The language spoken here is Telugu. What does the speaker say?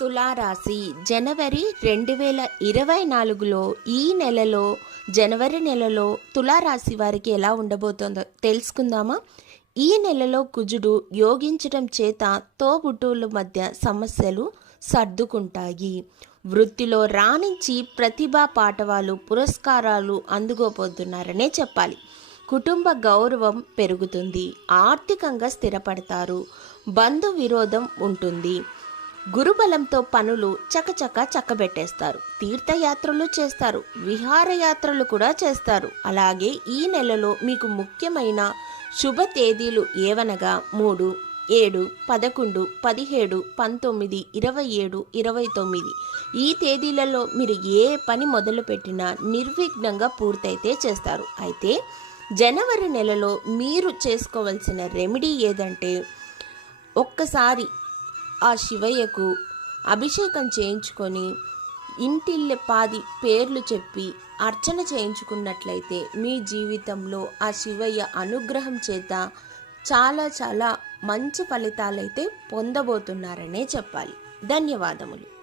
తులారాశి జనవరి రెండు వేల ఇరవై నాలుగులో ఈ నెలలో జనవరి నెలలో తులారాశి వారికి ఎలా ఉండబోతోందో తెలుసుకుందామా? ఈ నెలలో కుజుడు యోగించడం చేత తోబుట్టువుల మధ్య సమస్యలు సర్దుకుంటాయి. వృత్తిలో రాణించి ప్రతిభా పాఠవాలు పురస్కారాలు అందుకోబోతున్నారనే చెప్పాలి. కుటుంబ గౌరవం పెరుగుతుంది ఆర్థికంగా స్థిరపడతారు బంధు విరోధం ఉంటుంది. గురుబలంతో పనులు చకచక చక్కబెట్టేస్తారు. తీర్థయాత్రలు చేస్తారు. విహారయాత్రలు కూడా చేస్తారు. అలాగే ఈ నెలలో మీకు ముఖ్యమైన శుభ తేదీలు ఏవనగా మూడు ఏడు పదకొండు పదిహేడు పంతొమ్మిది ఇరవై ఏడు ఇరవై తొమ్మిది. ఈ తేదీలలో మీరు ఏ పని మొదలుపెట్టినా నిర్విఘ్నంగా పూర్తయితే చేస్తారు. అయితే జనవరి నెలలో మీరు చేసుకోవాల్సిన రెమెడీ ఏదంటే ఒక్కసారి ఆ శివయ్యకు అభిషేకం చేయించుకొని ఇంటిల్లె పాది పేర్లు చెప్పి అర్చన చేయించుకున్నట్లయితే మీ జీవితంలో ఆ శివయ్య అనుగ్రహం చేత చాలా చాలా మంచి ఫలితాలైతే పొందబోతున్నారనే చెప్పాలి. ధన్యవాదములు.